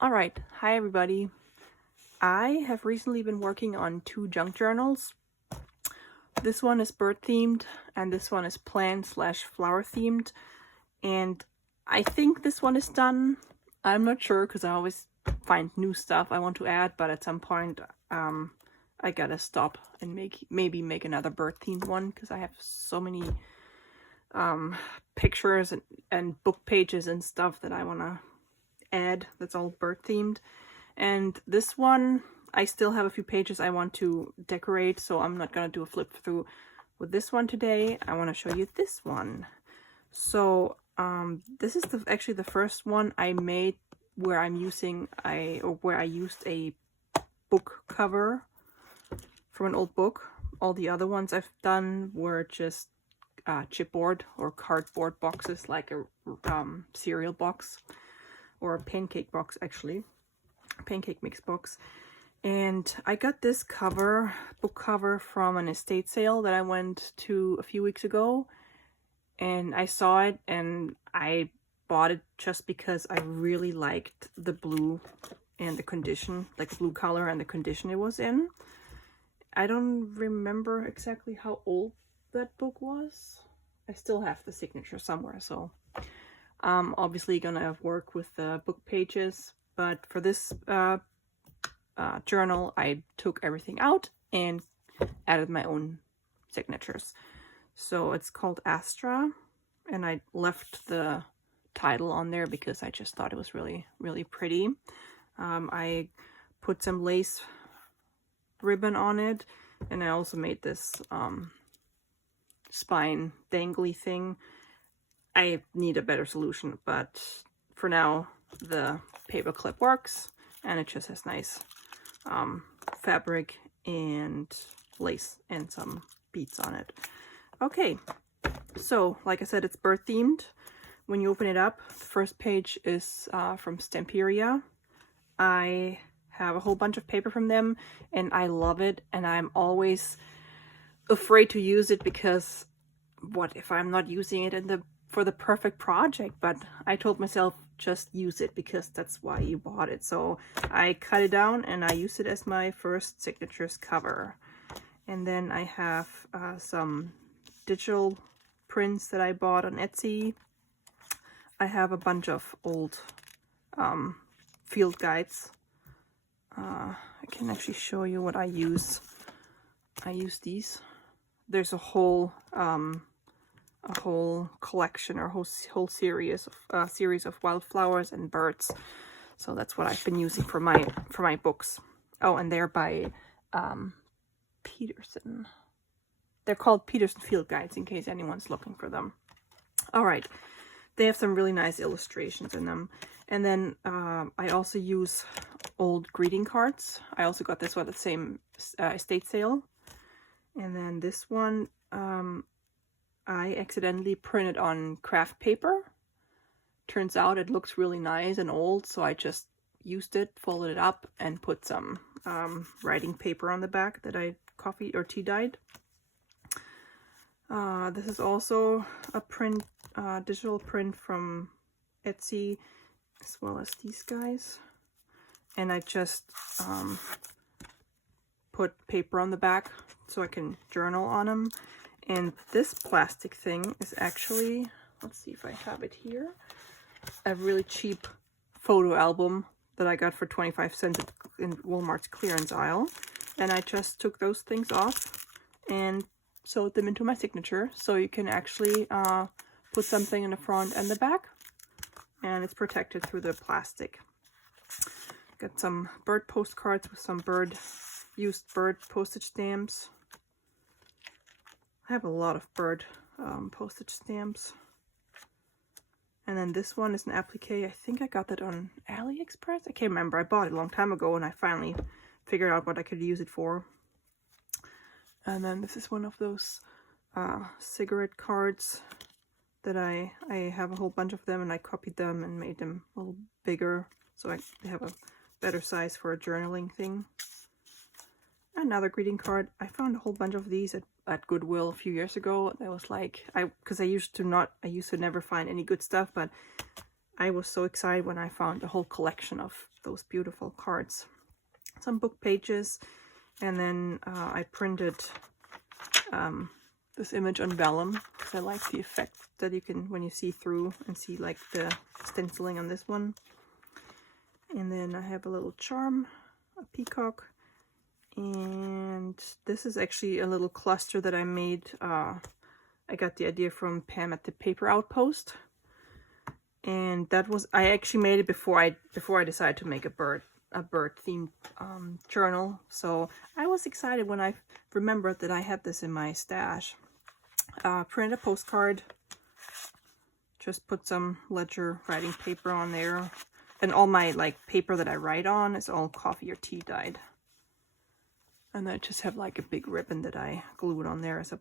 Alright, hi everybody. I have recently been working on two junk journals. This one is bird themed and this one is plant/flower themed. And I think this one is done. I'm not sure because I always find new stuff I want to add, but at some point I gotta stop and maybe make another bird themed one because I have so many pictures and book pages and stuff that I want to add that's all bird themed. And this one, I still have a few pages I want to decorate, so I'm not gonna do a flip through with this one today. I want to show you this one. So this is actually the first one I made where I used a book cover from an old book. All the other ones I've done were just chipboard or cardboard boxes, like a cereal box or a pancake box, actually. Pancake mix box. And I got this book cover from an estate sale that I went to a few weeks ago, and I saw it and I bought it just because I really liked the blue and the condition, like the blue color and the condition it was in. I don't remember exactly how old that book was. I still have the signature somewhere, so I'm obviously gonna work with the book pages. But for this journal, I took everything out and added my own signatures. So it's called Astra, and I left the title on there because I just thought it was really, really pretty. I put some lace ribbon on it, and I also made this spine dangly thing. I need a better solution, but for now, the paper clip works, and it just has nice fabric and lace and some beads on it. Okay, so like I said, it's bird themed. When you open it up, the first page is from Stamperia. I have a whole bunch of paper from them and I love it, and I'm always afraid to use it because what if I'm not using it for the perfect project? But I told myself, just use it because that's why you bought it. So I cut it down and I used it as my first signatures cover. And then I have some digital prints that I bought on Etsy. I have a bunch of old field guides. I can actually show you what I use. I use these. There's a whole collection or whole series of wildflowers and birds. So that's what I've been using for my books. Oh, and they're by Peterson. They're called Peterson Field Guides in case anyone's looking for them. All right, they have some really nice illustrations in them. And then I also use old greeting cards. I also got this one at the same estate sale. And then this one I accidentally printed on craft paper. Turns out it looks really nice and old, so I just used it, folded it up, and put some writing paper on the back that I coffee or tea dyed. This is also a print, digital print from Etsy, as well as these guys. And I just put paper on the back so I can journal on them. And this plastic thing is actually, let's see if I have it here, a really cheap photo album that I got for 25 cents in Walmart's clearance aisle. And I just took those things off and sewed them into my signature. So you can actually put something in the front and the back, and it's protected through the plastic. Got some bird postcards with some used bird postage stamps. I have a lot of bird postage stamps. And then this one is an applique. I think I got that on AliExpress. I can't remember. I bought it a long time ago and I finally figured out what I could use it for. And then this is one of those cigarette cards that I have a whole bunch of them, and I copied them and made them a little bigger so they have a better size for a journaling thing. Another greeting card. I found a whole bunch of these at Goodwill a few years ago. That was like, because I used to never find any good stuff, but I was so excited when I found a whole collection of those beautiful cards. Some book pages, and then I printed this image on vellum because I like the effect that you can, when you see through and see like the stenciling on this one. And then I have a little charm, a peacock, and this is actually a little cluster that I made. I got the idea from Pam at the Paper Outpost, and that was, I actually made it before I decided to make a bird themed journal. So I was excited when I remembered that I had this in my stash. Print a postcard, just put some ledger writing paper on there, and all my like paper that I write on is all coffee or tea dyed. And I just have like a big ribbon that I glued on there as a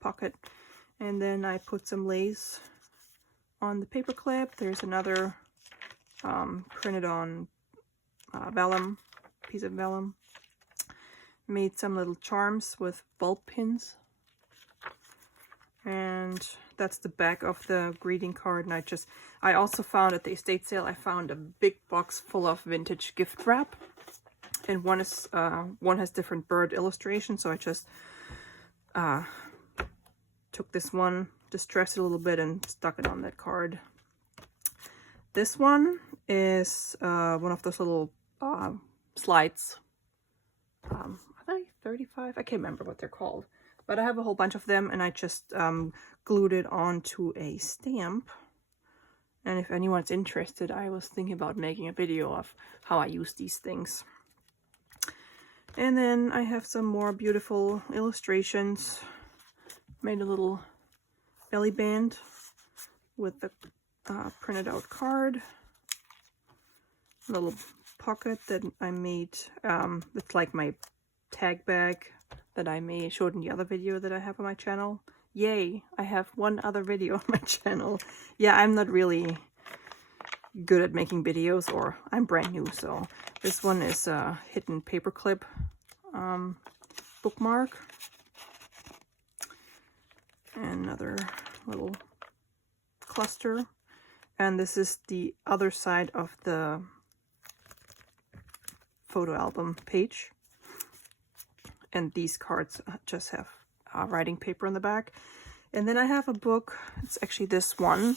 pocket. And then I put some lace on the paper clip. There's another printed on vellum, piece of vellum. Made some little charms with bulb pins. And that's the back of the greeting card. And I also found at the estate sale, I found a big box full of vintage gift wrap. And one has different bird illustrations, so I just took this one, distressed it a little bit, and stuck it on that card. This one is one of those little slides. Are they 35? I can't remember what they're called, but I have a whole bunch of them, and I just glued it onto a stamp. And if anyone's interested, I was thinking about making a video of how I use these things. And then I have some more beautiful illustrations. Made a little belly band with the printed out card. A little pocket that I made. It's like my tag bag that I showed in the other video that I have on my channel. Yay! I have one other video on my channel. Yeah, I'm not really good at making videos, or I'm brand new, so this one is a hidden paperclip bookmark. And another little cluster. And this is the other side of the photo album page. And these cards just have writing paper on the back. And then I have a book. It's actually this one.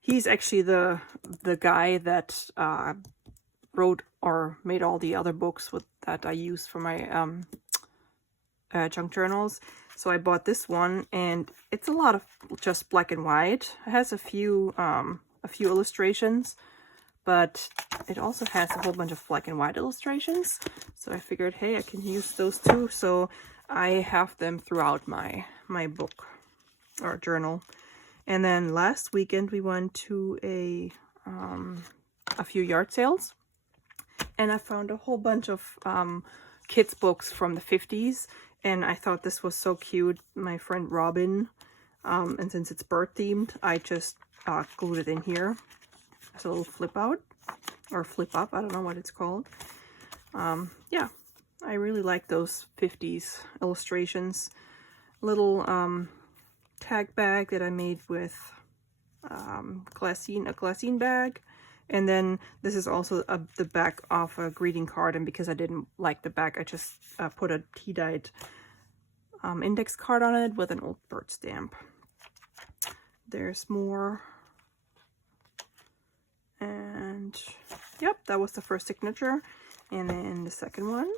He's actually the guy that wrote or made all the other books that I use for my junk journals. So I bought this one, and it's a lot of just black and white. It has a few illustrations, but it also has a whole bunch of black and white illustrations. So I figured, hey, I can use those too. So I have them throughout my book or journal. And then last weekend we went to a few yard sales, and I found a whole bunch of kids books from the 50s. And I thought this was so cute. My friend Robin, and since it's bird themed, I just glued it in here as a little flip out or flip up. I don't know what it's called. Yeah, I really like those 50s illustrations. Little tag bag that I made with a glassine bag. And then this is also the back of a greeting card, and because I didn't like the back, I just put a tea-dyed index card on it with an old bird stamp. There's more. And yep, that was the first signature. And then the second one,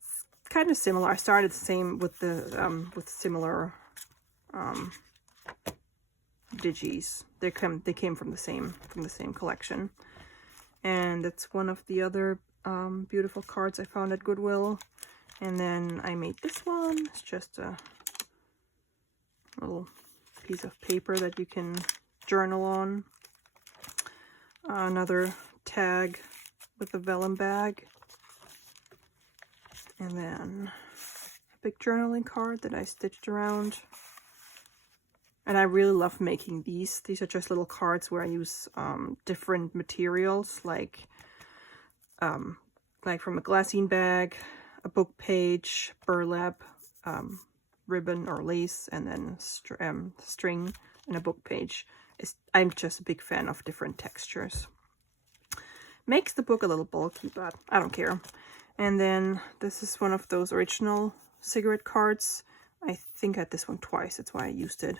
it's kind of similar. I started the same with the with similar digis. They came from the same collection, and that's one of the other beautiful cards I found at Goodwill. And then I made this one. It's just a little piece of paper that you can journal on. Another tag with a vellum bag, and then a big journaling card that I stitched around. And I really love making these. These are just little cards where I use different materials, like from a glassine bag, a book page, burlap, ribbon or lace, and then string, and a book page. I'm just a big fan of different textures. Makes the book a little bulky, but I don't care. And then this is one of those original cigarette cards. I think I had this one twice, that's why I used it.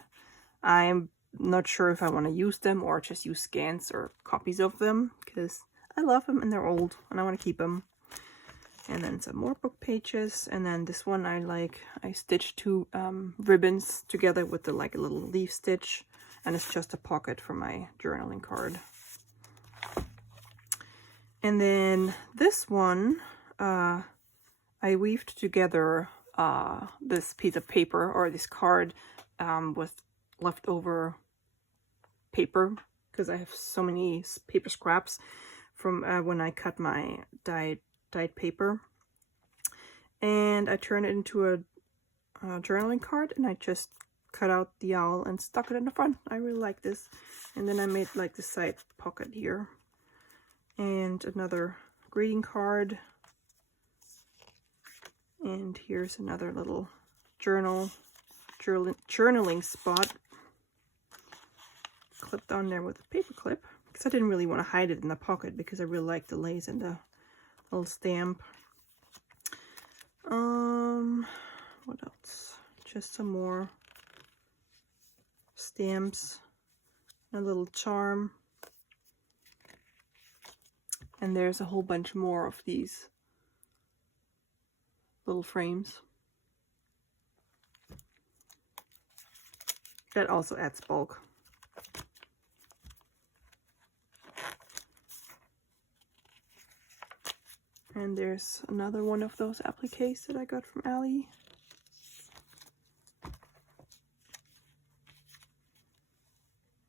I'm not sure if I want to use them or just use scans or copies of them, because I love them and they're old and I want to keep them. And then some more book pages, and then this one I stitched two ribbons together with the like a little leaf stitch, and it's just a pocket for my journaling card. And then this one, I weaved together this piece of paper, or this card, with leftover paper, because I have so many paper scraps from when I cut my dyed paper. And I turned it into a journaling card, and I just cut out the owl and stuck it in the front. I really like this. And then I made like the side pocket here. And another greeting card. And here's another little journaling spot. Clipped on there with a paper clip. Because I didn't really want to hide it in the pocket, because I really like the lace and the little stamp. What else? Just some more stamps. A little charm. And there's a whole bunch more of these little frames. That also adds bulk. And there's another one of those appliques that I got from Ali.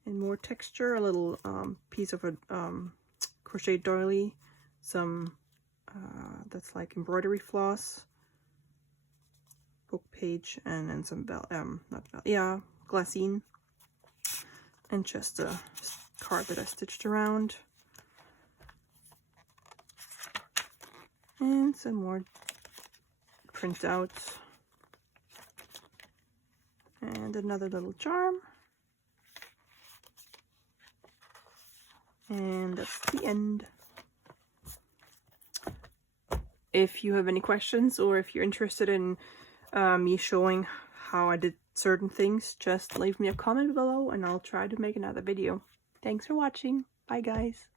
And more texture, a little piece of a crochet doily, some that's like embroidery floss, book page, and then some glassine, and just a card that I stitched around, and some more printouts, and another little charm. And that's the end. If you have any questions, or if you're interested in me showing how I did certain things, just leave me a comment below and I'll try to make another video. Thanks for watching. Bye guys.